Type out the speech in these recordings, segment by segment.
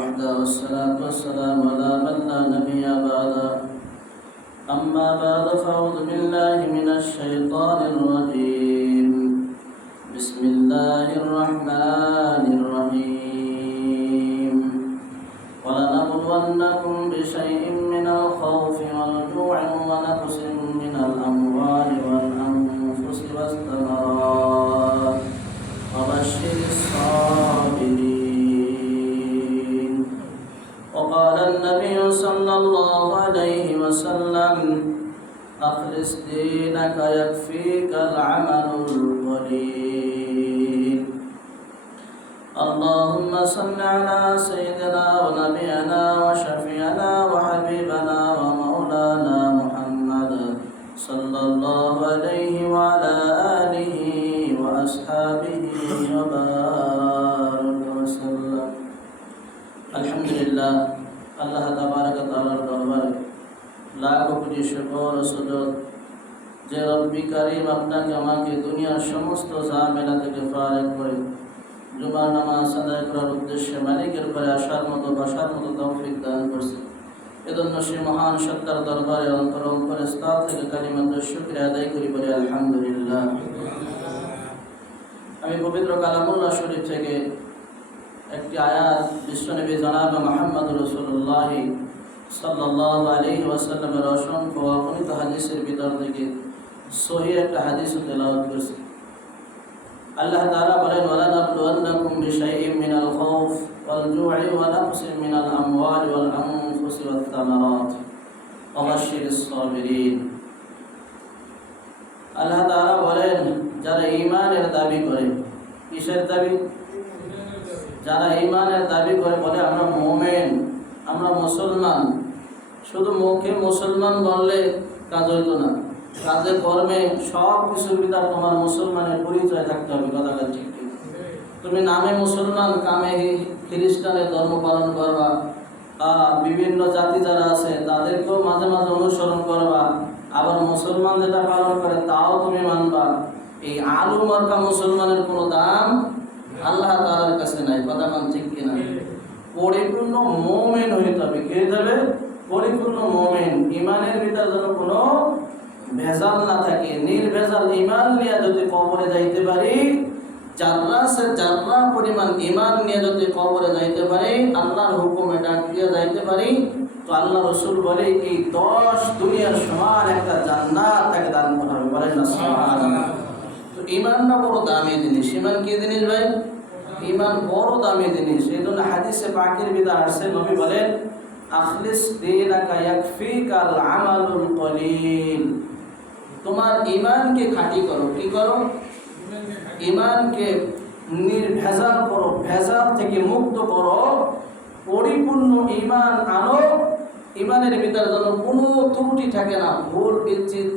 وحده والصلاة والسلام على من لا نبي بعده أما بعد فأعوذ بالله من الشيطان الرجيم بسم الله الرحمن الرحيم ولنبلونكم بشيء من الخوف والجوع ونقص من الأموال والأنفس والثمرات وبشر الصابرين. وقال النبي صلى الله عليه وسلم أخلص دينك يكفيك العمل القليل. اللهم صل على سيدنا ونبينا وشفيعنا وحبيبنا ومولانا محمد صلى الله عليه وعلى آله وأصحابه وبارك وسلم. الحمد لله আল্লাহ তাবারক তাআলার দরবারে লাখো কোটি শুকর ও সুজুদ যে রব্বি কারীম আপনাকে আমাকে দুনিয়ার সমস্ত ঝামেলা থেকে ফারেক করে জুমার নামাজ আদায় করার উদ্দেশ্যে মালিকের পরে আসার মতো বসার মতো তৌফিক দান করছে। এজন্য সে মহান সত্তার দরবারে অন্তরে স্থল থেকে কালিমাতুশ শুকরিয়া আদায় করি বলে আলহামদুলিল্লাহ। আমি পবিত্র কালামুল্লাহ শরীফ থেকে একটি আয়াত বিশ্বনবী জনাব মুহাম্মদ রাসূলুল্লাহ সাল্লাল্লাহু আলাইহি ওয়াসাল্লামের অসংখ্য অগণিত হাদিসের ভিতর থেকে সহিহ একটা হাদিস তেলাওয়াত করছি। আল্লাহ তাআলা বলেন ওয়ালানাবলুওয়ান্নাকুম বিশাইইম মিনাল খাউফ ওয়াল জু'i ওয়া নাকসিম মিনাল আমওয়ালি ওয়াল আনফুসি ওয়াত থামারাত ওয়া বাশশিরিস সাবিরিন। আল্লাহ তাআলা বলেন যারা ঈমানের দাবি করে, কিসের দাবি? যারা ঈমানের দাবি করে বলে আমরা মুমিন, আমরা মুসলমান, শুধু মুখে মুসলমান বললে কাজ হইতো না, কাজে কর্মে সব কিছুর ভিতর তোমার মুসলমানের পরিচয় থাকতে হবে। কথা ঠিক ঠিক। তুমি নামে মুসলমান, কামে খ্রিস্টানের ধর্ম পালন করবা, বিভিন্ন জাতি যারা আছে তাদেরকেও মাঝে মাঝে অনুসরণ করবা, আবার মুসলমান যেটা পালন করে তাও তুমি মানবা। এই আলু মার্কা মুসলমানের কোনো দাম আল্লাহ তাআলার কাছে নাই। কথা ঠিক কিনা? পরিপূর্ণ মুমিন হইতে হবে। কে যাবে? পরিপূর্ণ মুমিন। ঈমানের ভিতর যেন কোনো ভেজাল না থাকে, নির্ভেজাল ঈমান নিয়ে যদি কবরে যাইতে পারি, জাররা সে জাররা পরিমাণ ঈমান নিয়ে যদি কবরে যাইতে পারি, আল্লাহর হুকুমে ডাক দিয়ে যাইতে পারি, তো আল্লাহ রাসূল বলে এই 10 দুনিয়ার সমান একটা জান্নাত তাকে দান করা হবে। বলেন না সুবহানাল্লাহ। তো ঈমানটা বড় দামি জিনিস। ঈমান কি জিনিস ভাই? ঈমান বড় দামি জিনিস। এই জন্য হাদিসে পাকের ভিতর আসছে, নবী বলেন আখলিস দীনাকা ইয়াকফিকাল আমালুল কলিল। তোমার ঈমানকে খাঁটি করো। কি করো? ঈমানকে নির্ভেজাল করো, ভেজাল থেকে মুক্ত করো, পরিপূর্ণ ঈমান আনো। ঈমানের ভিতরে যেন কোনো ত্রুটি থাকে না, ভুল বিচ্ছিত,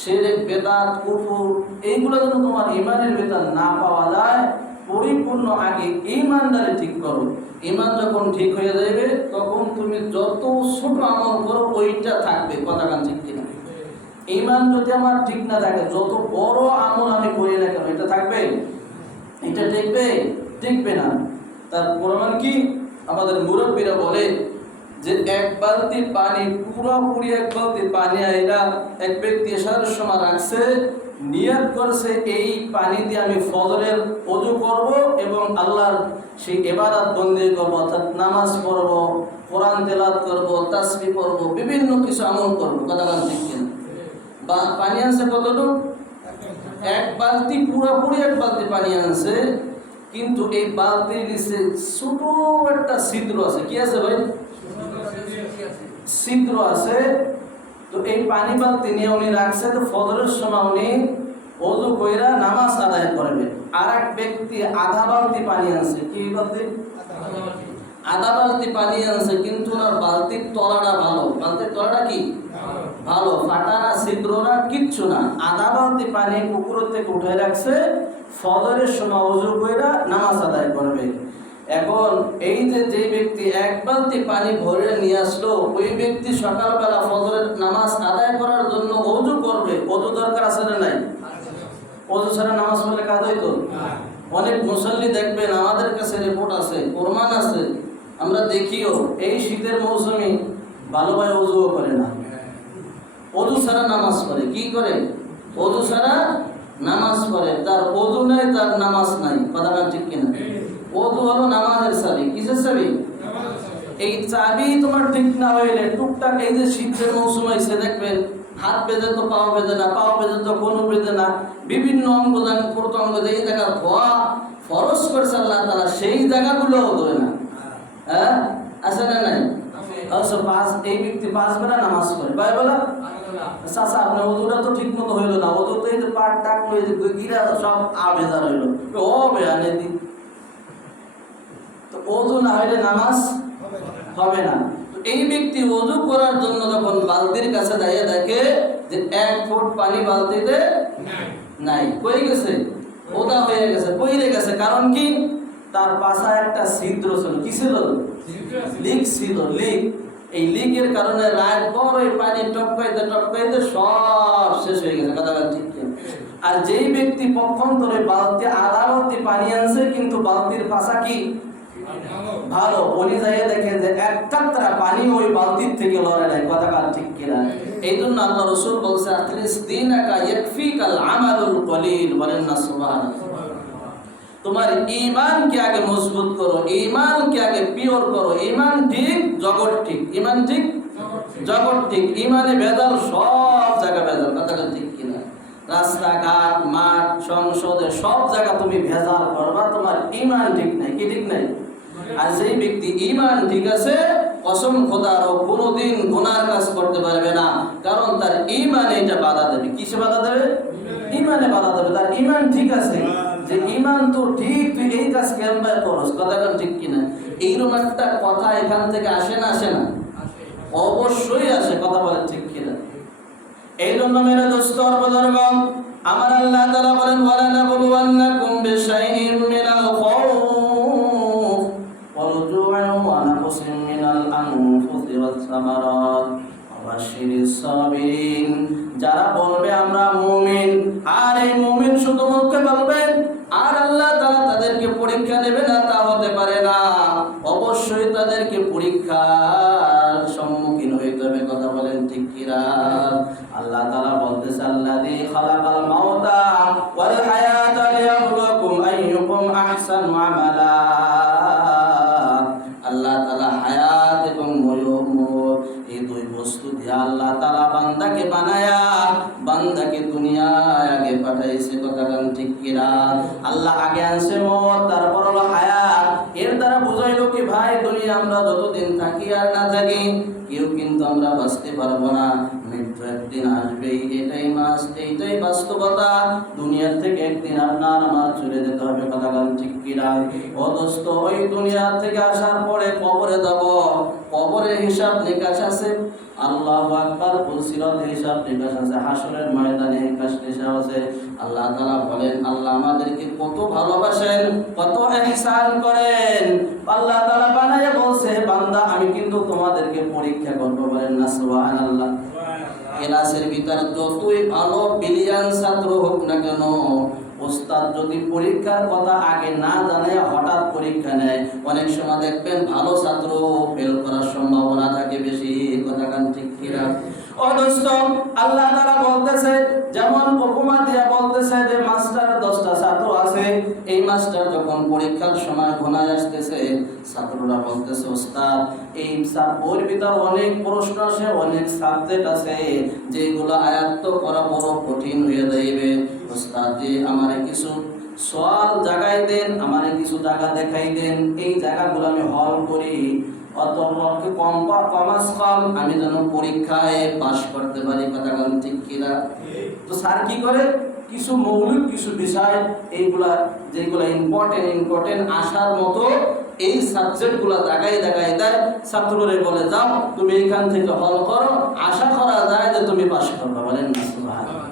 শিরক, বিদআত, কুফর, এইগুলো যেন তোমার ঈমানের ভিতর না পাওয়া যায়। পরিপূর্ণ আগে ঈমানটারে ঠিক করো। ঈমান যখন ঠিক হয়ে যাবে তখন তুমি যত ছোট আমল করো ওইটা থাকবে। কথা ঠিক কিনা? ঈমান যদি আমার ঠিক না থাকে, যত বড় আমল আমি করি না কেন এটা থাকবে? এটা টিকবে না। তার প্রমাণ কি? আমাদের মুরব্বীরা বলে যে এক বালতি পানি, পুরোপুরি এক বালতি পানি আইলা এক ব্যক্তি এশার সময় রাখছে, নিয়ত করছে এই পানি দিয়ে আমি ফজরের ওযু করব এবং আল্লাহর সেই ইবাদত বন্দেগি করব, অর্থাৎ নামাজ পড়ব, কোরআন তেলাওয়াত করব, তাসবিহ পড়ব, বিভিন্ন কিছু আমল করব। কথা ঠিক কিনা? বা পানি আনছে কতটুকু? এক বালতি, পুরোপুরি এক বালতি পানি আনছে, কিন্তু এই বালতির নিচে ছোট একটা ছিদ্র আছে। কি আছে ভাই? ছিদ্র আছে। তো এই পানি বালতি নিয়ে উনি রাখছে, তো ফজরের সময় উনি ওযু কইরা নামাজ আদায় করবে। আর এক ব্যক্তি আধা বালতি পানি আনছে। কি বালতি? আধা বালতি পানি আনছে, কিন্তু ওনার বালতির তলাটা ভালো। বালতির তলাটা কি ভালো, ফাটা না, ছিদ্র না, কিচ্ছু না। আধা বালতি পানি পুকুর থেকে উঠে রাখছে, ফজরের সময় ওযু কইরা নামাজ আদায় করবে। এখন এই যে ব্যক্তি এক বালতি পানি ভরে নিয়ে আসলো, ওই ব্যক্তি সকালবেলা ফজরের নামাজ আদায় করার জন্য ওযু করবে। ওযু দরকার আছে না নাই? ওযু ছাড়া নামাজ পড়লে কাজ হইতো? অনেক মুসল্লি দেখবেন, আমাদের কাছে রিপোর্ট আছে, প্রমাণ আছে, আমরা দেখিও এই শীতের মৌসুমে ভালোভাবে ওযুও করে না, ওযু ছাড়া নামাজ পড়ে। কি করে? ওযু ছাড়া নামাজ পড়ে। তার ওযু নাই, তার নামাজ নাই। কথাটা ঠিক কিনা? ওযু হলো নামাজের চাবি। কিসের চাবি? এই চাবি তোমার ঠিক না হইলে টুকটাক এই যে শীতের মৌসুম হয়েছে দেখবেন হাত বেঁধে তো পাও বেঁধে না, পাও বেঁধে তো কোনো বেঁধে না, বিভিন্ন অঙ্গ প্রত্যঙ্গ এই জায়গা ধোয়া ফরজ করছে আল্লাহ তাআলা, সেই জায়গাগুলোও ধোয় না। হ্যাঁ, আছে না নাই? এই ব্যক্তি 5 বেলা নামাজ পড়ে, ভাই বলা চাচা আপনার ওযুটা তো ঠিক মতো হইলো না, ওযু তো এই যে পাট টাকলো, এই যে গিরা সব আবেদার হইলো, ও বেয়ানে দি। তো ওযু না হইলে নামাজ হবে না। এই ব্যক্তি ওযু করার জন্য যখন বালতির কাছে দাঁড়িয়ে দেখে যে 1 ফুট পানি বালতিতে নাই, কই গেছে? ওদা হয়ে গেছে, কইরে গেছে। কারণ কি? তার পাশায় একটা ছিদ্র ছিল। কি ছিল? লিক ছিল, লিক। এই লিকের কারণে রাত বড় পানি টপকাইতে টপকাইতে সব শেষ হয়ে গেছে। কথা ঠিক। আর যেই ব্যক্তি পক্ষান্তরে বালতি আধা বালতি পানি আনছে কিন্তু বালতির পাশা কি ভালো, উনি যাইয়ে দেখে যে এক কাতরা পানি ওই বালতির থেকে লড়ে নাই। কথা ঠিক কিনা? এই জন্য আল্লাহ রাসূল বলছে আখলিস দীনাকা ইয়াকফিকাল আমালুল কলিল। বলেন না সুবহানাল্লাহ। তোমার ঈমানকে আগে মজবুত করো, ঈমানকে আগে পিওর করো। ঈমান ঠিক, জগৎ ঠিক। ঈমান ঠিক, জগৎ ঠিক। ঈমানে ভেজাল, সব জায়গা ভেজাল। কথা ঠিক কিনা? রাস্তাঘাট, মাঠ, সংসদে সব জায়গা তুমি ভেজাল করবা, তোমার ঈমান ঠিক নাই। কি ঠিক নাই? আর যেই ব্যক্তি ঈমান ঠিক আছে, কসম খোদার, ও কোনোদিন গুনার কাজ করতে পারবে না। কারণ তার ঈমানে এটা বাধা দেবে। কিসে বাধা দেবে? ঈমানে বাধা দেবে। তার ঈমান ঠিক আছে, যে ঈমান তো ঠিক, তুই এই কাজ কেমন করস। কথাটা ঠিক কিনা? এইরকম একটা কথা এখান থেকে আসে না? আসে না? অবশ্যই আসে। কথা বলে ঠিক কিনা? এই জন্য মেরে দোস্ত আর বুজুর্গণ, আমার আল্লাহ তাআলা বলেন ওয়ালা নাবলুওয়ান্নাকুম বিশাইইম মিনাল খাউফ ওয়াল জু'i ওয়া নাকসিম মিনাল আনফুসি ওয়াস সামারাত ওয়া বাশশিরিস সাবিরিন। যারা বলবে আমরা মুমিন, আর এই মুমিন শুধু মুখে বলবেন আর আল্লাহ তাআলা তাদেরকে পরীক্ষা নেবে না, তা হতে পারে না। অবশ্যই তাদেরকে পরীক্ষার সম্মুখীন হইতে হবে। কথা বলেন ঠিক কিনা? আল্লাহ তাআলা বলতেছে আল্লাযী খালাকাল মাউতা ওয়াল হায়াতা লিয়াবলুয়াকুম আইয়ুকুম আহসানু আমালা। আল্লাহ তাআলা হায়াত এবং মওত এই দুই বস্তু দিয়ে আল্লাহ তাআলা বান্দাকে বানায়া বান্দাকে দুনিয়ায় আগে পাঠাইছে। কথা ঠিক কিনা? আল্লাহ আগে আনছে মওত, তারপর হলো হায়াত। এর দ্বারা বুঝাইলো কি ভাই, দুনিয়া আমরা যতদিন থাকি আর না থাকি কেউ কিন্তু আমরা বাঁচতে পারবো না। মৃত্যু একদিন আসবেই, এইটাই বাস্তবতা। দুনিয়ার থেকে একদিন আপনার আমার চলে যেতে হবে। কথা ঠিক কিনা? অদস্ত ওই দুনিয়া থেকে আসার পরে কবরে যাব, কবরে হিসাব নিকাশ আছে। আল্লাহু আকবার। পুলসিরাতের হিসাব নিকাশ আছে, হাসরের ময়দানে হিসাব নিকাশ আছে। আল্লাহ তাআলা বলেন আল্লাহ আমাদেরকে কত ভালোবাসেন, কত ইহসান করেন। আল্লাহ তাআলা বানায়া বলছে বান্দা আমি কিন্তু তোমাদেরকে পরীক্ষা করব। বলেন না সুবহানাল্লাহ। ক্লাসের ভিতর যতই ভালো বিলিয়ন ছাত্র হোক না কেন, ওস্তাদ যদি পরীক্ষার কথা আগে না জানে হঠাৎ পরীক্ষা নেয়, অনেক সময় দেখবেন ভালো ছাত্র ফেল করার সম্ভাবনা থাকে বেশি। কথা ঠিক কিনা? অদস্ত আল্লাহ তাআলা বলতেছে, যেমন উপমা দিয়া বলতেছে যে মাস্টার 10টা ছাত্র আছে, এই মাস্টার যখন পরীক্ষার সময় ঘনায় আসতেছে, ছাত্ররা বলতেছে ওস্তাদ এই ওর ভিতর অনেক প্রশ্ন আছে, অনেক সাবজেক্ট আছে যেগুলো আয়ত্ত করা বড় কঠিন হয়ে যাইবে। ওস্তাদ জি আমারে কিছু সওয়াল জায়গায় দেন, আমারে কিছু জায়গা দেখাই দেন, এই জায়গাগুলো আমি হল করি, অতপক্ষে কমাস কম আমি যেন পরীক্ষায় পাশ করতে পারি। কথা ঠিক কিনা? তো স্যার কি করে, কিছু মৌলিক কিছু বিষয় এইগুলা যেগুলো ইম্পর্টেন্ট আসার মতো এই সাবজেক্টগুলো জায়গায় দেয়, ছাত্ররে বলে যাও তুমি এখান থেকে হল করো, আশা করা যায় যে তুমি পাশ করবে। বলেন না সুবহানাল্লাহ।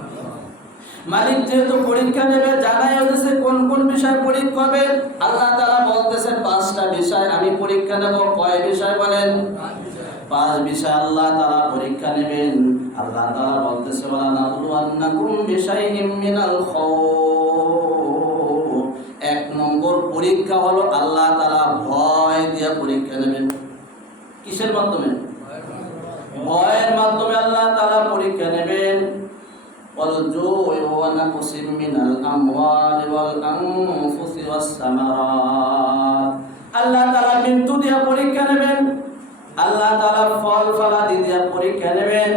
মালিক যেহেতু পরীক্ষা নেবে, জানাই হয়েছে কোন কোন বিষয় পরীক্ষা হবে। আল্লাহ তাআলা বলতেছেন 5টা বিষয় আমি পরীক্ষা নেব। কয় বিষয় বলেন? 5 বিষয় আল্লাহ তাআলা পরীক্ষা নেবেন। আল্লাহ তাআলা বলতেছে ওয়ালা নাবলুওয়ান্নাকুম বিশাইইম মিনাল খাউফ। 1 নম্বর পরীক্ষা হলো আল্লাহ তাআলা ভয় দিয়ে দিয়া পরীক্ষা নেবেন। কিসের মাধ্যমে? ভয়ের মাধ্যমে আল্লাহ তাআলা পরীক্ষা নেবেন। والجوع ونقص من الأموال والأنفس والثمرات আল্লাহ তাআলা মৃত্যু দিয়া পরীক্ষা নেবেন, আল্লাহ তাআলা ফল ফলাদি দিয়া পরীক্ষা নেবেন,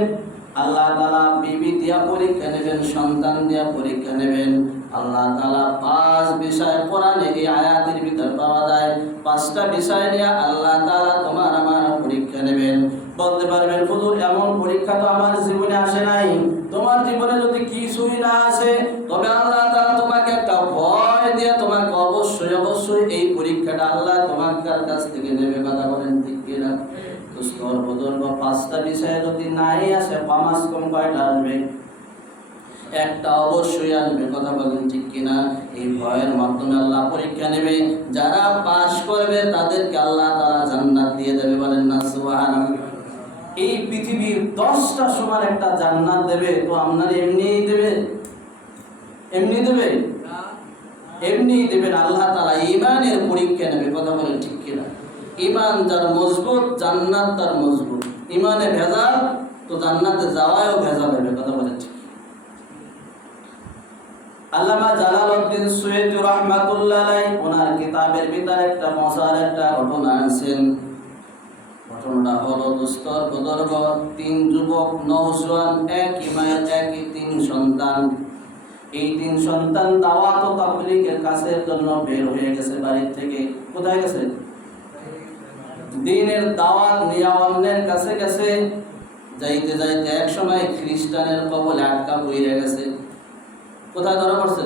আল্লাহ তাআলা বিবি দিয়া পরীক্ষা নেবেন, সন্তান দিয়া পরীক্ষা নেবেন। আল্লাহ তাআলা 5 বিষয় কোরআনে এই আয়াতের ভিতর পাওয়া যায়। 5টা বিষয় নিয়ে আল্লাহ তাআলা তোমার আমার পরীক্ষা নেবেন। বলতে পারবেন হুজুর এমন পরীক্ষা তো আমার জীবনে আসে নাই। তোমার জীবনে যদি কিছুই না আসে তবে আল্লাহ তাআলা তোমাকে একটা ভয় দিয়ে তোমাকে অবশ্যই এই পরীক্ষাটা আল্লাহ তোমার কাছ থেকে নেবে। কথা বলেন ঠিক কিনা? তো সর্বদর্ভ 5টা বিষয় যদি নাই আসে কমাস কম কয়টা আসবে? একটা অবশ্যই আসবে। কথা বলেন ঠিক কিনা? এই ভয়ের মাধ্যমে আল্লাহ পরীক্ষা নেবে। যারা পাস করবে তাদেরকে আল্লাহ তাআলা জান্নাত দিয়ে দেবে। বলেন না সুবহানাল্লাহ। এই পৃথিবীর 10টা সমান একটা জান্নাত দেবে। তো আপনার এমনিই দেবে? এমনি দেবে? এমনি দেবেন। আল্লাহ তাআলা ঈমানের পরীক্ষা নেবে। কথা বলেন ঠিক কিনা? ঈমান যার মজবুত জান্নাত তার মজবুত। ঈমানে ভেজাল তো জান্নাতে যাওয়ায়ও ভেজাল হবে। কথা বলেন ঠিক। আল্লামা জালালউদ্দিন সুয়ুতী রাহমাতুল্লাহ আলাইহি ওনার কিতাবের ভিতরে একটা মজার একটা ঘটনা আছেন। ঘটনাটা হলো দোস্ত বুজুর্গ 3 যুবক নওজোয়ান, একই মায়ের একই 3 সন্তান। এই 3 সন্তান দাওয়াত ও তাবলীগের কাজের জন্য বের হয়ে গেছে বাড়ি থেকে। কোথায় গেছে? দ্বীনের দাওয়াত নিয়ে অন্যের কাছে গেছে। যাইতে যাইতে এক সময় খ্রিস্টানের কবলে আটকা পড়ে গেছে। কোথায় ধরা পড়ছে?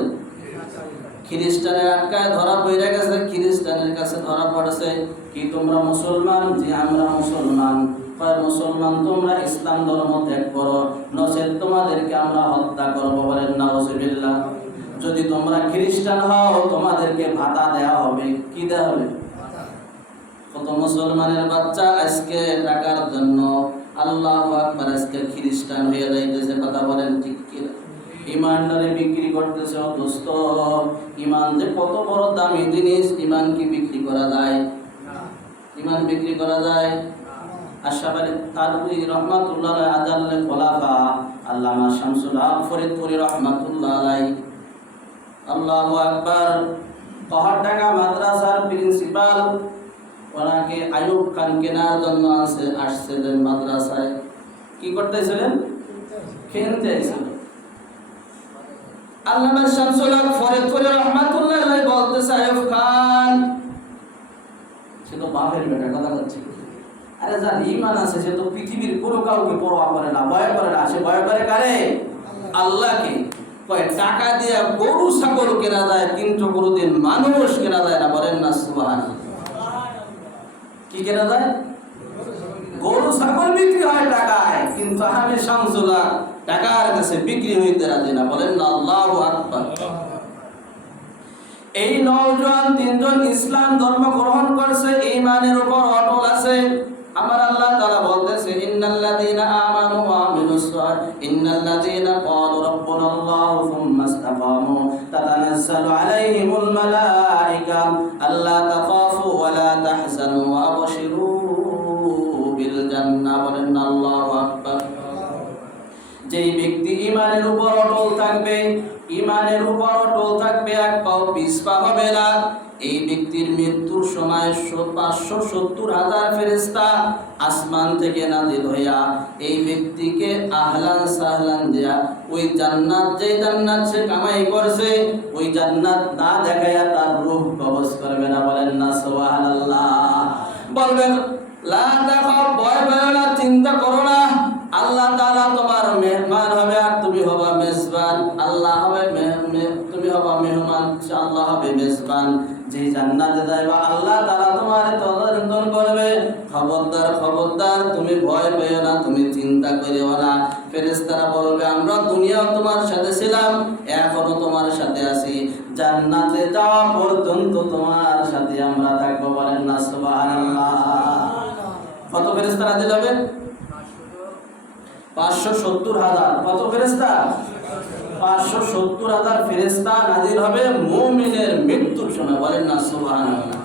খ্রিস্টানের আটকায় ধরা পড়ে গেছে। খ্রিস্টানের কাছে ধরা পড়েছে। কি তোমরা মুসলমান? জি আমরা মুসলমান। কয় মুসলমান তোমরা ইসলাম ধর্ম ত্যাগ করো, নচেত তোমাদেরকে আমরা হত্যা করব। বলেন নাউজুবিল্লাহ। যদি তোমরা খ্রিস্টান হও তোমাদেরকে ভাতা দেওয়া হবে। কি দেওয়া হবে? কত মুসলমানের বাচ্চা আজকে টাকার জন্য আল্লাহু আকবার আজকে খ্রিস্টান হয়ে যাইতেছে। কথা বলেন ঠিক কি? ইমানটারে বিক্রি করতেছে। দোস্ত ইমান যে কত বড় দামি জিনিস, ইমান কি বিক্রি করা যায়? ইমান বিক্রি করা যায়? আশরাফ আলী থানভী রাহমাতুল্লাহ আলাইহি আজাল্লে খোলাফা আল্লামা শামসুল হক ফরিদপুরি রাহমাতুল্লাহ আলাইহি আল্লাহু আকবার পাহাড়ডাঙ্গা মাদ্রাসার প্রিন্সিপাল ওনাকে আইয়ুব খান কেনার জন্য আসছিলেন মাদ্রাসায়। কি করতেছিলেন? খেলতে এসেছিলেন। আল্লামা শামসুল হক ফরিদপুরি রাহমাতুল্লাহ আলাইহি বলতেছে আইয়ুব খান সে তো বাপের বেটা। কথা বলছে আরে যার ঈমান আছে সে তো পৃথিবীর কোনো কাউকে পরোয়া করে না, ভয় করে না। সে ভয় করে কারে? আল্লাহকে। কয় টাকা দিয়ে গরু ছাগল কেনা যায় কিন্তু কোনোদিন মানুষ কেনা যায় না। বলেন না সুবহানাল্লাহ। কি কেনা যায়? গরু ছাগল বিক্রি হয় টাকায়, কিন্তু আমি শামসুল হক টাকার কাছে বিক্রি হইতে রাজি না। বলেন না আল্লাহু আকবার। এই নওজোয়ান 3 জন ইসলাম ধর্ম গ্রহণ করছে, ঈমানের উপর অটল আছে। আমার আল্লাহ তাআলা বলতেছে ইন্নাল্লাযীনা আমানু ওয়া আমিলুস সালিহাত ইন্নাল্লাযীনা ক্বালু রাব্বুনাল্লাহু সুম্মা ইসতাকামু তাতানাজ্জালু আলাইহিমুল মালায়েকা আল্লা তাখাফু ওয়া লা তাহজানু ওয়া আবশিরু বিল জান্নাহ। বলেন আল্লাহু আকবার। যেই ব্যক্তি ঈমানের উপর অটল থাকবে, ঈমানের উপর অটল থাকবে, এক পাও পিছপা হবে না, এই ব্যক্তির মৃত্যুর সময় 570,000 ফেরেশতা আসমান থেকে নাযিল হইয়া এই ব্যক্তিকে আহলান সাহলান দিয়া ওই জান্নাত, যে জান্নাত সে কামাই করছে ওই জান্নাত না দেখাইয়া তার রূহ কবজ করবে না। বলেন না সুবহানাল্লাহ। বলবেন লা তাখাফ, ভয় পেও না, চিন্তা করো না, আল্লাহ তাআলা তোমার মেহমান হবে আর তুমি হবা মেজবান। আল্লাহ হবে তুমি হবা মেহমান, আল্লাহ হবে মেজবান। যে জান্নাতে যাইবা আল্লাহ তাআলা তোমারে তদারক করবে। খবরদার খবরদার, তুমি ভয় পেও না, তুমি চিন্তা করিও না। ফেরেশতারা বলবে আমরা দুনিয়াও তোমার সাথে ছিলাম, এখনো তোমার সাথে আছি, জান্নাতে যাওয়া পর্যন্ত তোমার সাথে আমরা থাকবো। বলেন না সুবহানাল্লাহ। কত ফেরেশতা নাযিল হবে? 570,000। কত ফেরেশতা? 570,000 ফেরেশতা নাযিল হবে মুমিনের মৃত্যুর সময়। বলেন না সুবহানাল্লাহ।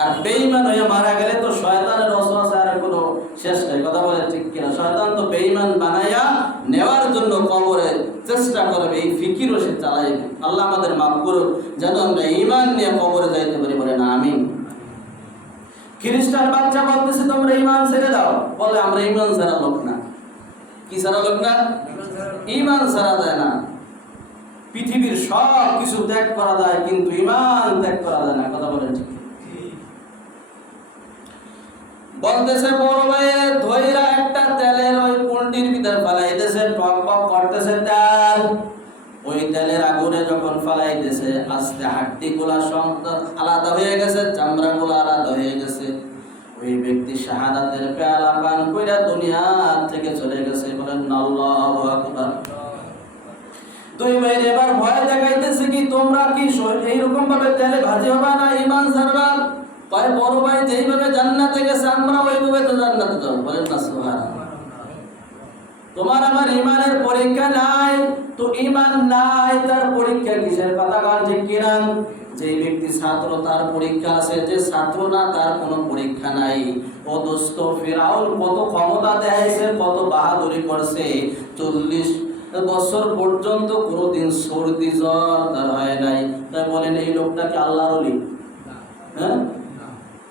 আর বেঈমান হয়ে মারা গেলে তো শয়তানের ওয়াসওয়াসা আর কোনো শেষ নাই। কথা বলে ঠিক কিনা? শয়তান তো বেঈমান বানাইয়া নেওয়ার জন্য কবরে চেষ্টা করবে, এই ফিকিরও সে চালাইবে। আল্লাহ আমাদের মাফ করুক, যেন আমরা ঈমান নিয়ে কবরে যাইতে পারি, বলে না আমিন। খ্রিস্টান বাচ্চা বলতেছে তোমরা ঈমান ছেড়ে দাও, বলে আমরা ঈমান ছাড়া লোক না। কি ছাড়া লোক না? ঈমান ছাড়া যায় না। পৃথিবীর সব কিছু ত্যাগ করা যায়, কিন্তু ঈমান ত্যাগ করা যায় না। কথা বলেন ঠিক? বলতেছে বড় ভাইয়ের ধইরা একটা তেলের ওই কুন্ডির ভিতর ফালাইতেছে, টক টক করতেছে তেল। ওই তেলের আগুনে যখন ফালাইতেছে, আস্তে হাড্ডিগুলা আলাদা হয়ে গেছে, চামড়াগুলো আলাদা হয়ে গেছে। ওই ব্যক্তি শাহাদাতের পেয়ালা পান কইরা দুনিয়া থেকে চলে গেছে। বলেন আল্লাহু আকবার। দুই ভাই এবার ভয় দেখাইতেছে কি তোমরা কি এইরকম ভাবে তেলে ভাজি হবে না ঈমান ছাড়বা? কয় বড় ভাই যেইভাবে জান্নাতে গেছে আমরা ওইভাবে তো জান্নাতে যাব। বলেন না সুবহানাল্লাহ। তোমার আমার ঈমানের পরীক্ষা নাই, তো ঈমান নাই তার পরীক্ষা কিসের? কথা বল ঠিক কিনা? যে ব্যক্তি ছাত্র তার পরীক্ষা আছে, যে ছাত্র না তার কোনো পরীক্ষা নাই। ও দোস্ত, ফিরাউন কত ক্ষমতা দেখাইছে, কত বাহাদুরি করছে, 40 বছর পর্যন্ত কোনোদিন সর্দি জ্বর তার হয় নাই। তাই বলেন এই লোকটা কি আল্লাহর ওলি? হ্যাঁ,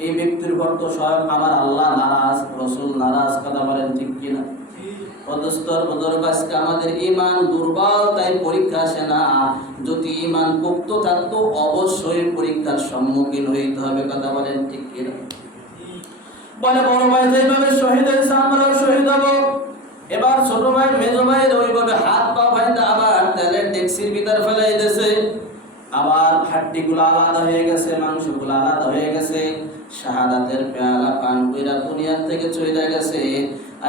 এই ব্যক্তির উপর তো স্বয়ং আমার আল্লাহ নারাজ, রসুল নারাজ। কথা বলেন ঠিক কিনা? অদস্তর বদরবাসকে আমাদের ঈমান দুর্বল, তাই পরীক্ষা আসে না। যদি ঈমান পোক্ত থাকতো অবশ্যই পরীক্ষার সম্মুখীন হইতে হবে। কথা বলেন ঠিক কিনা? বলে বড় ভাই যেভাবে শহীদ হয়েছে আমরাও শহীদ হব। এবার ছোট ভাই মেজ ভাই ওইভাবে হাত পা বাইন্ধা আবার তেলের ডেক্সির ভিতর ফেলাই দিয়েছে। আবার হাড্ডিগুলো আলাদা হয়ে গেছে, মাংসগুলো আলাদা হয়ে গেছে। শাহাদাতের পেয়ালা পান কইরা দুনিয়া থেকে চলে গেছে।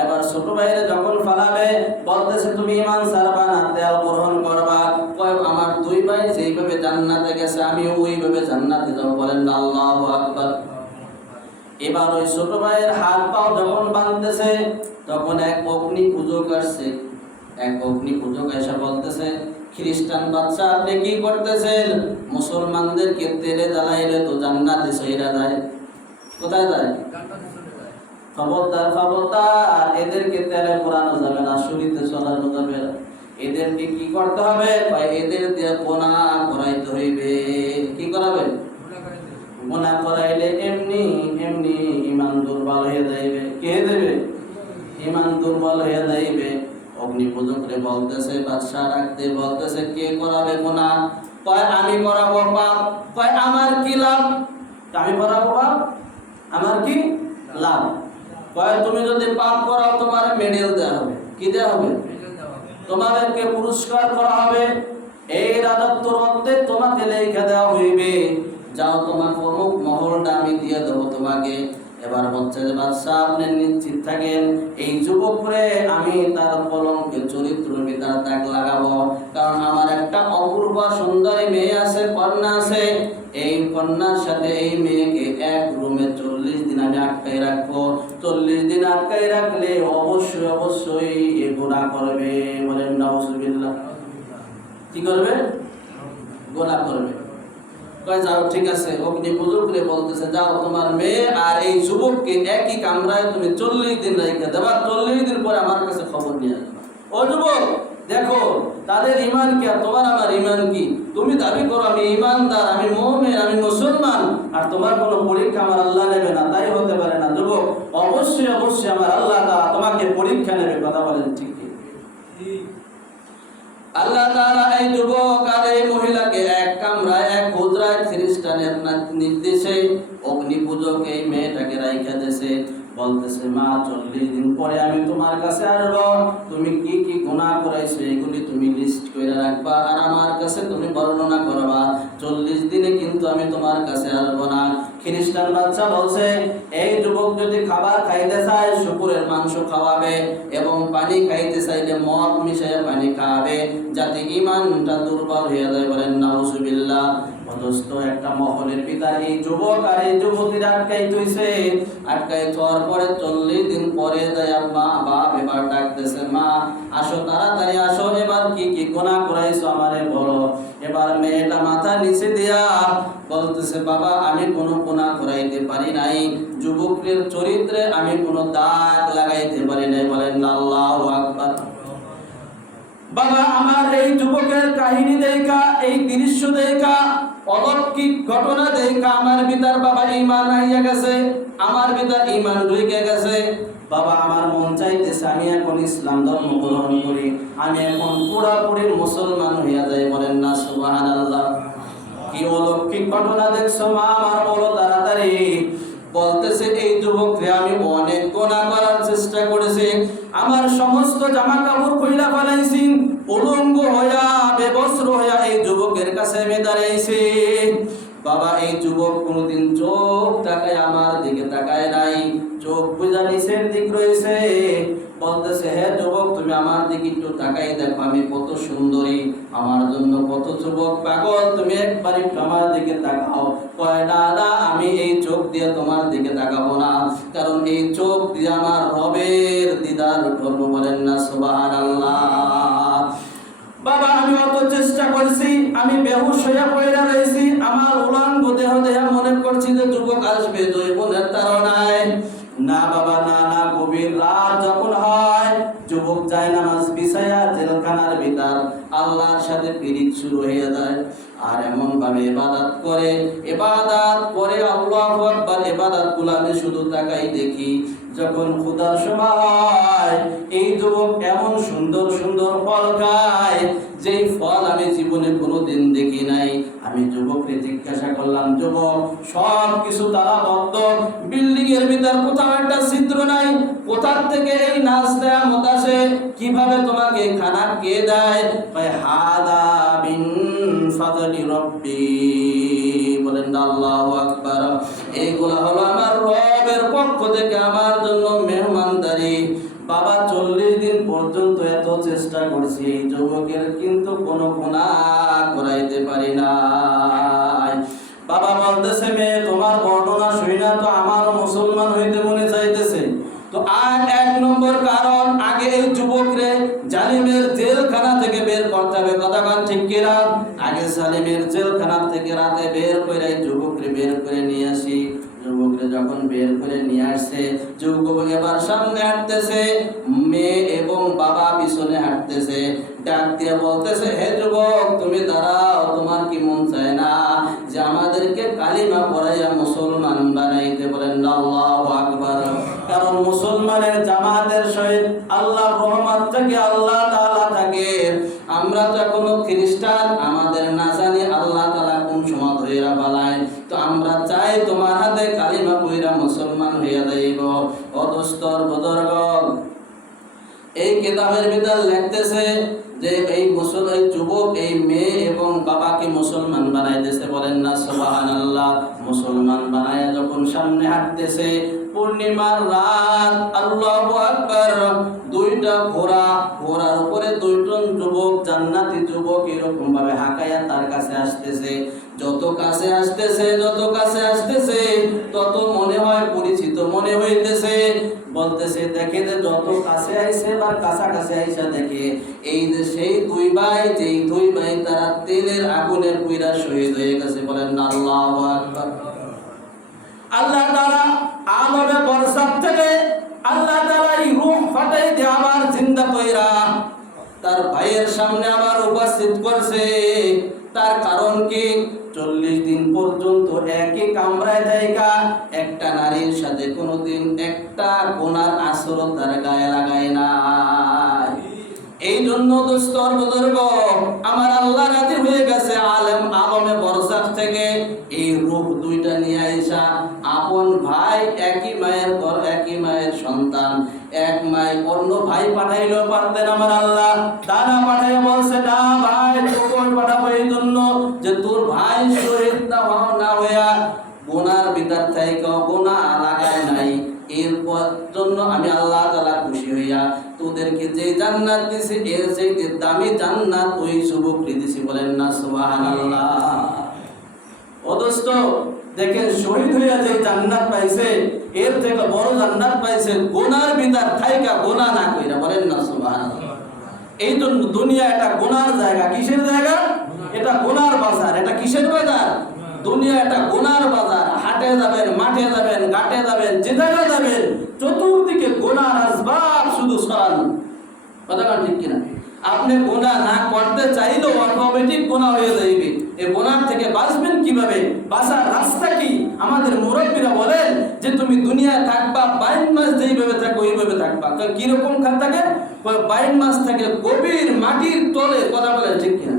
এবার ছোট ভাইরে যখন ফালাবে বলতেছে তুমি ঈমান ছাড়বা না, তেল গ্রহণ করবা। কয় আমার দুই ভাই যেইভাবে জান্নাতে গেছে আমি ওইভাবে জান্নাতে যাব। বলেন আল্লাহু আকবার। এবার ওই ছোট ভাইয়ের হাত পাও যখন বাঁধতেছে, তখন এক অগ্নি পূজক আসছে। এক অগ্নি পূজক এসে বলতেছে, খ্রিস্টান বাচ্চা আপনি কি করতেছেন? মুসলমানদেরকে তেলে জ্বালাইলে তো জান্নাতে চইরা যায়। কোথায় যায়? খবরদার খবরদার, এদেরকে তেলে পোড়ানো যাবে না, শরীরে চলানো যাবে না। এদেরকে কি করতে হবে? এদের দিয়ে গুনাহ করাইতে হইবে। কি করাবে? গুনাহ করাইলে এমনি এমনি ঈমান দুর্বল হয়ে যাইবে। কে দেবে? ঈমান দুর্বল হয়ে যাইবে। অগ্নি পূজকরে বলতেছে, বাদশা ডাকতে বলতেছে কে করাবে গুনাহ? কয় আমি করাবো পাপ। কয় আমার কি লাভ? আমি করাবো পাপ, আমার কি লাভ? কয় তুমি যদি পাপ করাও তোমার মেডেল দেওয়া হবে। কি দেওয়া হবে? তোমাদেরকে পুরস্কার করা হবে। এই রাজত্বর অর্ধেক তোমাকে লেখা দেওয়া হইবে। যাও তোমার প্রমুখ মহলটা আমি দিয়ে দেবো তোমাকে। এবার বলছে যে বাদশা আপনি নিশ্চিত থাকেন, এই যুবকরে আমি তার কলঙ্কে চরিত্রের ভিতরে দাগ লাগাবো। কারণ আমার একটা অপূর্ব সুন্দরী মেয়ে আছে, কন্যা আছে। এই কন্যার সাথে এই মেয়েকে এক রুমে 40 দিন আমি আটকাই রাখবো। 40 দিন আটকাই রাখলে অবশ্যই অবশ্যই এ গুনাহ করবে। বলেন নাউজুবিল্লাহ। কি করবে? গুনাহ করবে। কয় যাও ঠিক আছে। অগ্নি পূজকরে বলতেছে যাও তোমার মেয়ে আর এই যুবককে একই কামরায় তুমি 40 দিন রেখে দেবা। 40 দিন পরে আমার কাছে খবর নিয়ে আসবে। ও যুবক দেখো তাদের ঈমান কি আর তোমার আমার ঈমান কি? তুমি দাবি করো আমি ঈমানদার, আমি মুমিন, আমি মুসলমান, আর তোমার কোনো পরীক্ষা আমার আল্লাহ নেবে না। তাই হতে পারে না যুবক। অবশ্যই অবশ্যই আমার আল্লাহ তাআলা তোমাকে পরীক্ষা নেবে। কথা বলেন ঠিক কি? আল্লাহ তাআলা এই যুবক আর এই মহিলাকে এক কামরায় এক হুজরায় খ্রিস্টানের নির্দেশে অগ্নি পূজক এই মেয়েটাকে রাইখা দিয়েছে। বলতেছে মা 40 দিন পরে আমি তোমার কাছে আসবো। তুমি কি কি গুনাহ করাইছো এগুলি তুমি লিস্ট করে রাখবা আর আমার কাছে তুমি বর্ণনা করবা। 40 দিনে কিন্তু আমি তোমার কাছে আসবো না। খ্রিস্টান বাচ্চা বলছে এই যুবক যদি খাবার খাইতে চায় শুকুরের মাংস খাওয়াবে এবং পানি খাইতে চাইলে মদ মিশিয়ে পানি খাওয়াবে, যাতে ঈমানটা দুর্বল হয়ে যায়। বলেন নাউজুবিল্লাহ। অদস্ত একটা মহলের পিতা এই যুবক আর এই যুবতীর আটকাই তুইছে। আটকাই তোর পরে 40 দিন পরে যায় মা বাপ এবার ডাকতেছে মা আসো তাড়াতাড়ি আসো, এবার কি কি গুনাহ করাইছো আমারে বলো। এবার মেয়েটা মাথা নিচে দিয়া বলতেছে, বাবা আমি কোনো গুনাহ করাইতে পারি নাই, যুবকের চরিত্রে আমি কোনো দাগ লাগাইতে পারি নাই। বলেন আল্লাহু আকবার। বাবা আমার এই যুবকের কাহিনী দেখা, এই দৃশ্য দেখা, অলৌকিক ঘটনা দেখা আমার ভিতর বাবা ঈমান আইয়া গেছে, আমার ভিতর ঈমান ঢুকে গেছে। বাবা আমার মন চাইতেছে আমি এখন ইসলাম ধর্ম গ্রহণ করি, আমি এখন পুরাপুরি মুসলমান হইয়া যাই। বলেন না সুবহানাল্লাহ। কি অলৌকিক ঘটনা দেখছো মা আমার, বলো তাড়াতাড়ি। বলতেছে এই যুবকরে আমি অনেক গুনাহ করার চেষ্টা করেছি, আমার সমস্ত জামা কাপড় খুইলা ফেলাইছি, উলঙ্গ হইয়া বেবস্ত্র হইয়া এই যুবকের কাছে আমি দাঁড়াইছি। বাবা এই যুবক কোনদিন চোখ তাকায় আমার দিকে তাকায় নাই, চোখ বুঝা নিচের দিক রয়েছে। বলতেছে, হে যুবক তুমি আমার দিকে একটু তাকাই দেখো আমি কত সুন্দরী, আমার জন্য কত যুবক পাগল, তুমি একবার একটু আমার দিকে তাকাও। কয় না না, আমি এই চোখ দিয়ে তোমার দিকে তাকাবো না, কারণ এই চোখ দিয়ে আমার রবের দিদার করব। বলেন না সুবহানাল্লাহ। বাবা আমি অত চেষ্টা করছি, আমি বেহুশ হইয়া পড়ে রয়েছি, আমার উলঙ্গ দেহ দেহা মনে করছি যে যুবক আসবে যৌবনের তাড়নায়। না বাবা না না, গভীর রাত যখন হয় যুবক যায় নামাজ বিছায়া জেলখানার ভিতর আল্লাহর সাথে পিরিত শুরু হয়ে যায়, আর এমন ভাবে ইবাদত করে আল্লাহু আকবার। ইবাদত গুলো আমি শুধু তাকাই দেখি, যখন খোদার সময় হয় এই যুবক এমন সুন্দর সুন্দর ফল খায়, যেই ফল আমি জীবনে কোনোদিন দেখি নাই। আমি যুবককে জিজ্ঞাসা করলাম, যুবক সব কিছু তালাবদ্ধ, বিল্ডিং এর ভিতর কোথাও একটা ছিদ্র নাই, কোথার থেকে এই নাচ নেয়ামত আসে, কিভাবে তোমাকে খানা কে দেয়? হাদা বিন ফাদলি রব্বি। বলেন আল্লাহু আকবার। এইগুলা হলো আমার রবের পক্ষ থেকে আমার জন্য মেহমানদারি। বাবা 40 দিন পর্যন্ত এত চেষ্টা করছি এই যুবকের, কিন্তু কোনো গুনাহ করাইতে পারি নাই। বাবা বলতেছে, মেয়ে তোমার বর্ণনা শুনা তো আমার মুসলমান হইতে মনে চাইতেছে। তো আর 1 নম্বর কারণ, আগে এই যুবকরে জালিমের জেলখানা থেকে বের করতে হবে। কথা বলেন ঠিক কিনা? আগে জালিমের জেলখানা থেকে রাতে বের করে যুবকরে বের করে নিয়ে আসি। যুবকরে যখন বের করে নিয়ে আসছে, যুবক এবার সামনে হাঁটতেছে, মেয়ে এবং বাবা পিছনে হাঁটতেছে। ডাক দিয়ে বলতেছে, হে যুবক তুমি দাঁড়াও, তোমার কি মন চায় না যে আমাদেরকে কালিমা পড়াইয়া মুসলমান বানাইতে? বলেন আল্লাহু আকবার। কারণ মুসলমানের জামাতের সহিত আল্লাহর রহমত থেকে আল্লাহ তাআলা থাকে। আমরা তো এখনো খ্রিস্টান, আমাদের না জানি আল্লাহ তাআলা কোন সময় ধইরা বালায়। তো আমরা চাই তোমার হাতে কালিমা পড়া মুসলমান হইয়া যাইব। ও দোস্তর বুজুর্গ, এই কিতাবের ভিতর লিখতেছে যে এই যুবক এই মেয়ে এবং বাবাকে মুসলমান বানাইতেছে। বলেন না সুবহানাল্লাহ। মুসলমান বানায়া যখন সামনে হাঁটতেছে, পূর্ণিমার রাত, আল্লাহু আকবার, 2টা ঘোড়ার উপরে 2জন যুবক, জান্নাতি যুবক এরকম ভাবে হাঁকায়া তার কাছে আসতেছে। যত কাছে আসতেছে তত মনে হয় পরিচিত মনে হইতেছে। বলতেছে, দেখে যে যত কাছে আইছে বা কাছাকাছি আইসা দেখে এই যে সেই 2 ভাই, যেই 2 ভাই তারা তেলের আগুনে পুইরা শহীদ হয়ে গেছে। বলেন আল্লাহু আকবার। আল্লাহ তাআলা আলমে বরসাত থেকে আল্লাহ তাআলা এই রূহ ফাটাই দিয়ে আবার জিন্দা কইরা তার ভাইয়ের সামনে আবার উপস্থিত করছে। তার কারণ কি? 40 দিন পর্যন্ত একই কামরায় থাইকা একটা নারীর সাথে কোনোদিন একটা গুনার আচরণ তার গায়ে লাগায় না। এই জন্য দোস্তর বুজুর্গ, আমার আল্লাহ রাজি হয়ে গেছে আলমে বরসাত থেকে এই রূহ 2টা নিয়ে আইসা আপন ভাই, একই মায়ের সন্তান, এক মায়ের অন্য ভাই পাঠাইলেও পারতেন আমার আল্লাহ। দানা পাঠাই বলছে, না ভাই তোর পাঠাবো এই জন্য যে তোর ভাই শহীদ না হইয়া গুনার ভিতর থেকে গুনাহ লাগায় নাই। এর জন্য আমি আল্লাহ তাআলা খুশি হইয়া তোদেরকে যে জান্নাত দিছি, এর চাইতে দামি জান্নাত ওই যুবককে দিছি। বলেন না সুবহানাল্লাহ। ও দোস্ত দেখেন, শহীদ হইয়া যে জান্নাত পাইছে, এর থেকে বড় জান্নাত পাইছে গুনার ভিতর থাইকা গুনাহ না কইরা। বলেন না সুবহানাল্লাহ। এই জন্য দুনিয়া একটা গুনার জায়গা। কিসের জায়গা? এটা গুনার বাজার। এটা কিসের বাজার? দুনিয়া এটা গুনার বাজার। হাটে যাবেন, মাঠে যাবেন, ঘাটে যাবেন, যেখানে যাবেন, চতুর্দিকে গুনার আসবাব শুধু ছড়ানো। কথা ঠিক কিনা? আপনি গুনাহ না করতে চাইলেও অটোমেটিক গুনাহ হয়ে যাবে। এই গুনাহ থেকে বাঁচবেন কিভাবে? বাঁচার রাস্তা কি? আমাদের মুরব্বীরা বলেন যে তুমি দুনিয়ায় থাকবা 22 মাস যেইভাবে থাকো ওইভাবে থাকবা। তো কিরকম থাকে? 22 মাস থেকে গভীর মাটির তলে। কথা বলেন ঠিক কিনা?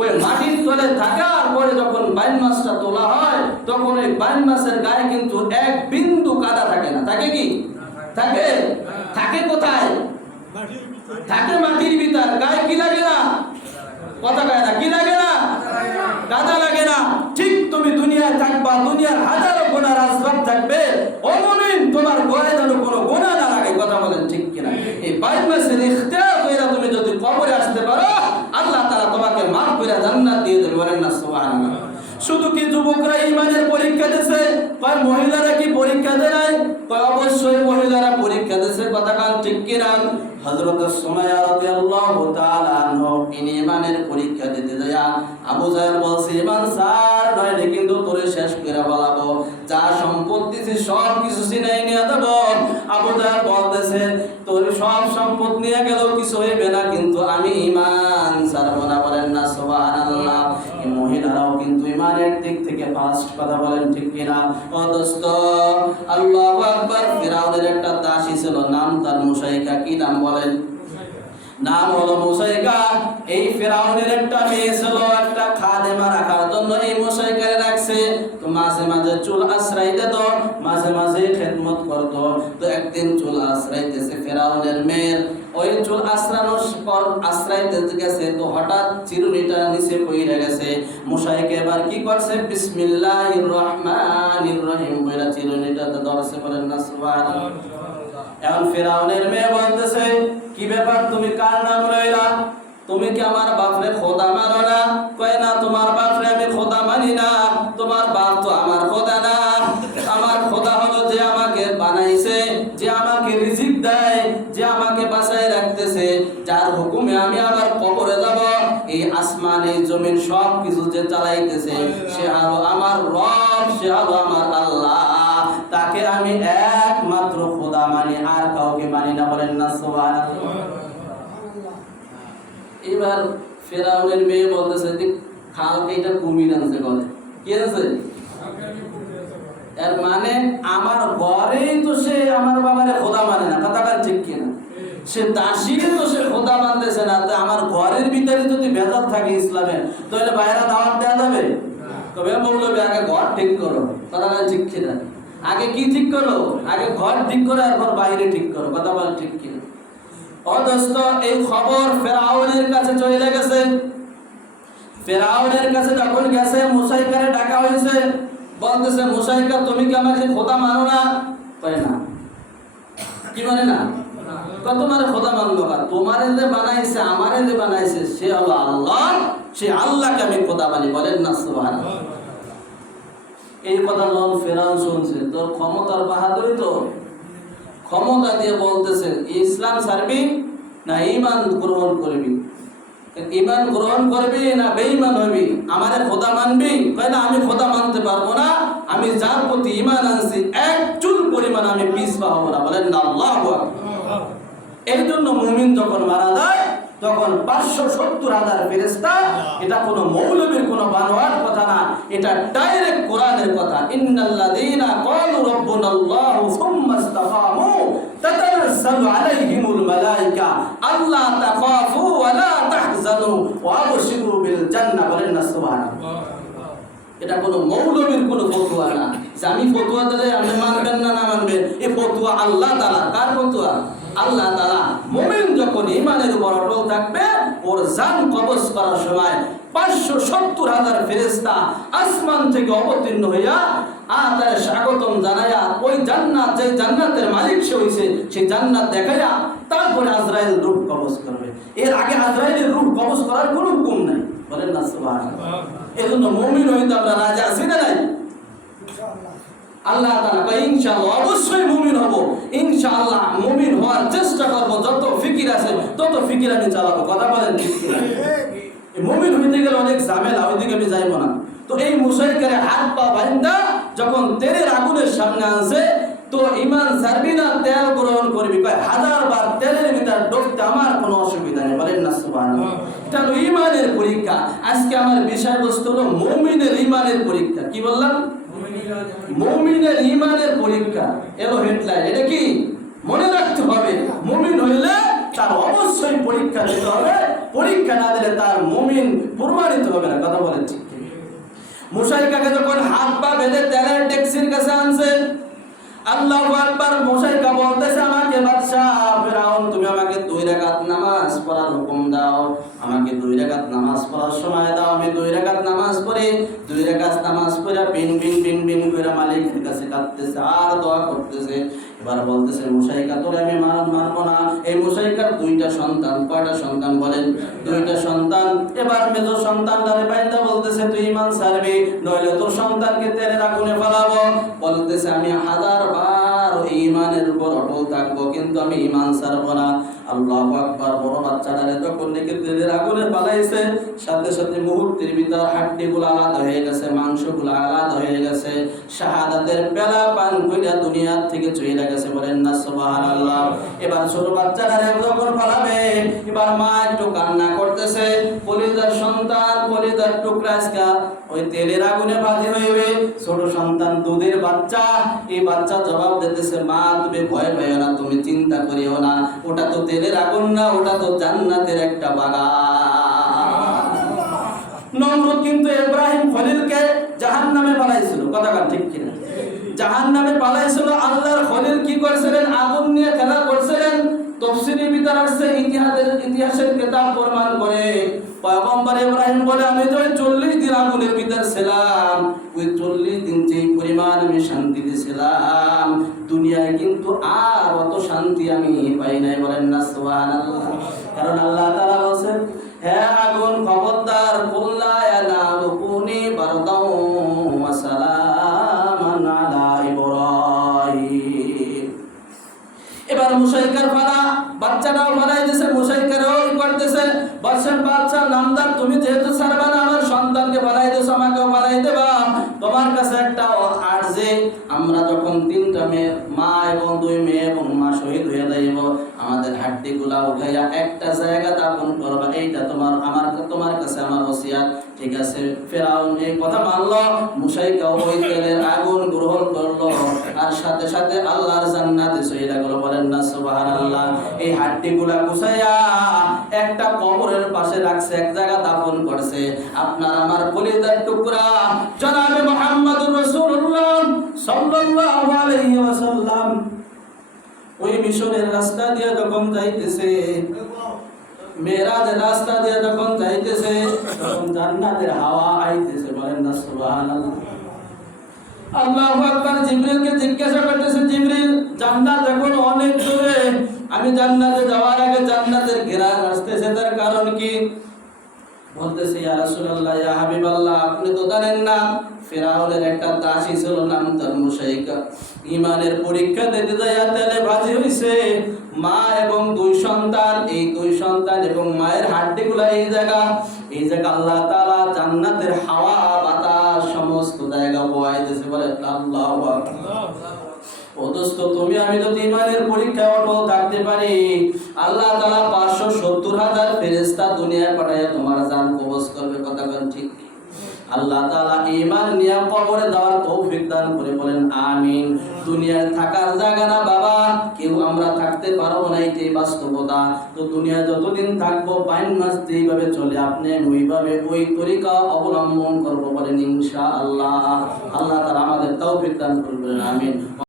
ওই মাটির তলে থাকার পরে যখন 22 মাসটা তোলা হয় তখন ওই 22 মাসের গায়ে কিন্তু এক বিন্দু কাদা থাকে না। থাকে কি? থাকে। থাকে কোথায়? থাকে মাটির ভিতর। গায়ে কি লাগে না? কথা কয় না, কি লাগে না? কাদা লাগে না। ঠিক তুমি দুনিয়ায় থাকবা, দুনিয়ার হাজারো গুনার আসবাব থাকবে, ও মুমিন তোমার গায়ে যেন কোনো গুনাহ না লাগে। কথা বলেন ঠিক কিনা? এই 22 মাসের ইখতিয়ার কইরা তুমি যদি কবরে আসতে পারো, আল্লাহ তাআলা তোমাকে মাফ করে জান্নাত দিয়ে দেবে। বলেন না সুবহানাল্লাহ। শুধু কি যুবকরা ঈমানের পরীক্ষা দিছে? কয় মহিলারা কি পরীক্ষা দেয় নাই? কয় অবশ্যই মহিলারা পরীক্ষা দিছে। কথা কান ঠিক কিনা? হযরত সুমাইয়া রাদিয়াল্লাহু তাআলা আনহা ঈমানের পরীক্ষা দিতে যায় আবু জাহেল বলছে, ঈমান স্যার নইলে কিন্তু তোরে শেষ করে ফেলাবো, যা সম্পত্তি আছে সব কিছু ছিনাই নিয়ে দেব। আবু জাহেল বলতেছে, তোর সব সম্পদ নিয়ে গেলেও কিছু হইবে না, কিন্তু আমি ঈমান ছাড়ব না। বলেন না সুবহানাল্লাহ। এই মহিলারাও কিন্তু ঈমানের দিক থেকে ফার্স্ট। কথা বলেন ঠিক কিনা? ও দোস্ত, আল্লাহু আকবার। ফিরাউনের একটা দাসী ছিল, নাম তার মুসাইকা। কি নাম বলেন? নাম হলো মুসাইকা। এই ফিরাউনের একটা মেয়ে ছিল, একটা খাদেমা রাখার জন্য এই মুসাইকারে রাখছে। তো মাঝে মাঝে চুল আশ্রয় দিত, মাঝে মাঝে খেদমত করত। তো একদিন চুল আশ্রয়তেছে ফিরাউনের মেয়ের, ওই চুল আশ্রানোর পর আশ্রয়তে গেছে, তো হঠাৎ চিরুনিটা নিচে পড়ে গেছে। মুসাইকা এবার কি করছে? বিসমিল্লাহির রহমানির রহিম বলে চিরুনিটা ধরছে। বলেন না সুবহানাল্লাহ। এখন ফিরাউনের মেয়ে বলতেছে, কি ব্যাপার, তুমি কার নাম লইলা? তুমি কি আমার বাপরে খোদা মানো না? কয় না, তোমার বাপরে আমি খোদা মানি না। তোমার বাপ তো আমার খোদা না। আমার খোদা হলো যে আমাকে বানাইছে, যে আমাকে রিজিক দেয়, যে আমাকে বাঁচায় রাখতেছে, যার হুকুমে আমি আবার কবরে যাব। এই আসমান এই জমিন সব কিছু যে চালাইতেছে সে হলো আমার রব, সে হলো আমার আল্লাহ। তাকে আমি একমাত্র খোদা মানি, আর কাউকে মানি না। বলেন না সুবহানাল্লাহ। এবার ফিরাউনের মেয়ে বলতেছে, খালকে এটা কুমির আনছে। বলে কি আছে? এর মানে আমার ঘরেই তো সে আমার বাবারে খোদা মানে না। কথাটা ঠিক কিনা? সে দাসী তো সে খোদা মানতেছে না। তো আমার ঘরের ভিতরে যদি ভেজাল থাকে ইসলামের, তাহলে বাইরে দাওয়াত দেওয়া যাবে? তবে মৌলবী আগে ঘর ঠিক করো। কথাটা ঠিক কিনা? আগে কি ঠিক করো? আগে ঘর ঠিক করো, এরপর বাইরে ঠিক করো। কথা বল ঠিক কিনা? অদস্ত এই খবর ফেরাউনের কাছে চলে গেছে। ফেরাউনের কাছে যখন গেছে, মুসাইকারে ডাকা হয়েছে। বলতেছে, মুসাইকা তুমি কি আমাকে খোদা মানো না? কয় না। কি মানে না? তোমারে খোদা মানলো না? তোমারে যে বানাইছে, আমারে যে বানাইছে সে হলো আল্লাহ, সে আল্লাহকে আমি খোদা মানি। বলেন না সুবহানাল্লাহ। এই কথা যখন ফেরাউন শুনছে, তোর ক্ষমতার বাহাদুরি, তো ক্ষমতা দিয়ে বলতেছে, ইসলাম ছাড়বি না ঈমান গ্রহণ করবি? ঈমান গ্রহণ করবি না বেঈমান হবি? আমারে খোদা মানবি? কয় না, আমি খোদা মানতে পারবো না। আমি যার প্রতি ঈমান আনছি এক চুল পরিমাণ আমি পিছপা হব না। বলেন না আল্লাহু আকবার। এই জন্য মুমিন যখন মারা যায় তখন 570,000 ফেরেশতা, এটা কোনো মৌলবীর কোনো বানোয়াট কথা না, এটা ডাইরেক্ট কোরআনের কথা। ইন্নাল্লাযীনা ক্বালু রাব্বুনাল্লাহু সুম্মা ইসতাকামু তাতানাজ্জালু আলাইহিমুল মালায়েকা আল্লা তাখাফু ওয়া লা তাহজানু ওয়া আবশিরু বিল জান্নাহ। বলেন না সুবহানাল্লাহ। এটা কোনো মৌলবীর কোনো ফতোয়া না যে আমি ফতোয়া দিলে আপনি মানবেন না, না মানবেন। এই ফতোয়া আল্লাহ তাআলা। কার ফতোয়া? আল্লাহ তাআলা। মুমিন যখন ঈমানের উপর অটল থাকবে, ওর জান কবজ করার সময় 570,000 ফেরেশতা আসমান থেকে অবতীর্ণ হইয়া তার স্বাগতম জানাইয়া ওই জান্নাত, যে জান্নাতের মালিক সে হইছে, সেই জান্নাত দেখাইয়া তারপরে আজরাইল রূহ কবজ করবে। এর আগে আজরাইলের রূহ কবজ করার কোনো হুকুম নাই। বলেন না সুবহানাল্লাহ। এজন্য মুমিন হইতে আমরা রাজি আছি না নাই? আল্লাহ তাআলা কয় ইনশাআল্লাহ অবশ্যই মুমিন হব। ইনশাআল্লাহ মুমিন হওয়ার চেষ্টা করব। যত ফিকির আছে তত ফিকির আমি চালাবো। কথা বলেন ঠিক কিনা? মুমিন হইতে গেলে অনেক ঝামেলা, ওইদিকে আমি যাইব না। তো এই মুশরিকের হাত পা বাঁধা যখন তেলের আগুনের সামনে আনছে, তো ইমান ছাড়বি না, তেল গ্রহণ করবি, কয় 1000 বার তেলের ভিতর ডুবতে আমার কোনো অসুবিধা নেই, বলেন না সুবহানাল্লাহ। এটা হলো ইমানের পরীক্ষা। আজকে আমার বিষয়বস্তু হলো মুমিনের ইমানের পরীক্ষা। কি বললাম? মুমিনের ইমানের পরীক্ষা। এলো হেডলাইন। এটা কি মনে রাখতে হবে? মুমিন হইলে তার অবশ্যই পরীক্ষা দিতে হবে, পরীক্ষা না দিলে তার মুমিন প্রমাণিত হবে না। কথা বলেন ঠিক? মুশরিকাকে যখন হাত পা বেঁধে তেলের ট্যাক্সির কাছে আনছে, আল্লাহু আকবার, মুশরিকা বলতেছে, আমাকে বাদশা ফেরাউন তুমি আমাকে 2 রাকাত নামাজ পড়ার হুকুম দাও, আমাকে 2 রাকাত নামাজ পড়ার সময় দাও। আমি 2 রাকাত নামাজ পড়ে 2 রাকাত নামাজ পড়ে বিন বিন বিন বিন করে মালিকের কাছে কাঁদতেছে আর দোয়া করতেছে। এবার বলতেছে, মুশরিকা তোরে আমি মারবো না। এই মুশরিকার 2টা সন্তান। কয়টা সন্তান বলেন? 2টা সন্তান। এবার মেজো সন্তানটারে বাইন্দা বলতেছে, তুই ঈমান ছাড়বি, নইলে তোর সন্তানকে তেলের আগুনে ফেলাবো। বলতেছে, আমি 1000 বার ঈমানের উপর অটল থাকবো, কিন্তু আমি ঈমান ছাড়বো না। আল্লাহু আকবার। বড় বাচ্চাটারে যখন নাকি তেলের আগুনে ফেলাইছে, সাথে সাথে মুহূর্তের ভিতর হাড্ডিগুলো আলাদা হয়ে গেছে, মাংসগুলো আলাদা হয়ে গেছে, শাহাদাতের পেলা পান কইরা দুনিয়া থেকে চলে গেছে, বলেন না সুবহানাল্লাহ। এবার ছোট বাচ্চাটারে যখন ফেলাবে, এবার মা একটু কান্না করতেছে, কলিজার সন্তান, কলিজার টুকরা আজকা ওই তেলের আগুনে ভাজি হইবে। ছোট সন্তান, দুধের বাচ্চা, এই বাচ্চা জবাব দিতেছে, মা তুমি ভয় পাইও না, তুমি চিন্তা করিও না, ওটা তো তেলের আগুন না, ওটা তো জান্নাতের একটা বাগান। নমরুদ কিন্তু ইব্রাহিম খলিলকে জাহান্নামে পালাইছিল। কথা বল ঠিক কিনা? জাহান্নামে পালাইছিল। আল্লাহর খলিল কি করেছিলেন? আগুন নিয়ে খেলা করছিলেন। তাফসীরের ভিতর আছে, ইতিহাসের কিতাব প্রমাণ করে, পয়গম্বর ইব্রাহিম বলে, আমি তো 40 দিন আগুনের ভিতর ছিলাম, ওই 40 দিন যে পরিমাণ আমি শান্তি দিয়েছিলাম, দুনিয়ায় কিন্তু আর অত শান্তি আমি পাই নাই, বলেন না সুবহানাল্লাহ। কারণ আল্লাহ তাআলা বলেন, হে আগুন খবরদার, কুল্লা ইয়া নারু কুনি বারদাও ওয়া সালামান আলা ইব্রাহিম। এবার মুশরিকার ফালা, বাচ্চাটাও ফালাই দিয়েছে, মুশরিকারও করতেছে, বলছেন, বাচ্চা নামদার, তুমি যেহেতু ছাড়বা না, আমার সন্তানকে ফালাই দিয়েছো, আমাকেও ফালাই দেবা। তোমার কাছে একটা আরজি, আমরা যখন 3টা মেয়ে, মা এবং 2 মেয়ে এবং মা শহীদ হয়ে যাইব, আমাদের হাড্ডিগুলা উঠাইয়া একটা জায়গা দাফন করবা, এইটা তোমার কাছে আমার ওসিয়াত। ঠিক আছে। ফেরাউন এই কথা মানলো, মুশরিকা ওই তেলের আগুন গ্রহণ করলো, আর সাথে সাথে আল্লাহর জান্নাতে চলে গেল, বলেন না সুবহানাল্লাহ। এই হাড্ডিগুলা গুছাইয়া একটা কবরের পাশে রাখছে, এক জায়গা দাফন করছে। আপনার আমার কলিজার টুকরা জনাবে মুহাম্মদুর রাসূলুল্লাহ সাল্লাল্লাহু আলাইহি ওয়াসাল্লাম ওই মিশনের রাস্তা দিয়ে যখন যাইতেছে, মেরাজের রাস্তা দিয়ে যখন যাইতেছে, তখন জান্নাতের হাওয়া আইতেছে, বলেন না সুবহানাল্লাহ। আল্লাহু আকবার। জিবরিলকে জিজ্ঞাসা করতেছে, জিবরিল, জান্নাত এখন অনেক দূরে, আমি জান্নাতে যাওয়ার আগে জান্নাতের ঘেরান আসতেছে, তার কারণ কি? বলতেছে, ইয়া রাসূলুল্লাহ, ইয়া হাবিবাল্লাহ, আপনি তো জানেন না, ফিরাউনের একটা দাসী ছিল, নাম তার মুশরিকা, ঈমানের পরীক্ষা দিতে যাইয়া তেলে ভাজি হইছে, মা এবং 2 সন্তান, এই 2 সন্তান এবং মায়ের হাড্ডিগুলা এই জায়গা আল্লাহ তাআলা জান্নাতের হাওয়া বাতাস সমস্ত জায়গা বহাই দিয়েছে, বলে আল্লাহু আকবার। ও দোস্ত, তুমি আমি যদি ঈমানের পরীক্ষায় অটল থাকতে পারি, আল্লাহ তাআলা 570,000 ফেরেশতা দুনিয়ায় পাঠাইয়া তোমার জান কবজ করবে। কথা বলেন ঠিক? আল্লাহ তাআলা ঈমান নিয়ে কবরে যাওয়ার তৌফিক দান করে, বলেন আমিন। দুনিয়ায় থাকার জায়গা না বাবা, কেউ আমরা থাকতে পারবো না, এটাই বাস্তবতা। তো দুনিয়া যতদিন থাকবো, 5 মাস যেইভাবে চলে, আপনি ওইভাবে ওই তরিকা অবলম্বন করবো, বলেন ইনশাআল্লাহ। আল্লাহ তাআলা আমাদের তৌফিক দান করবেন, আমিন।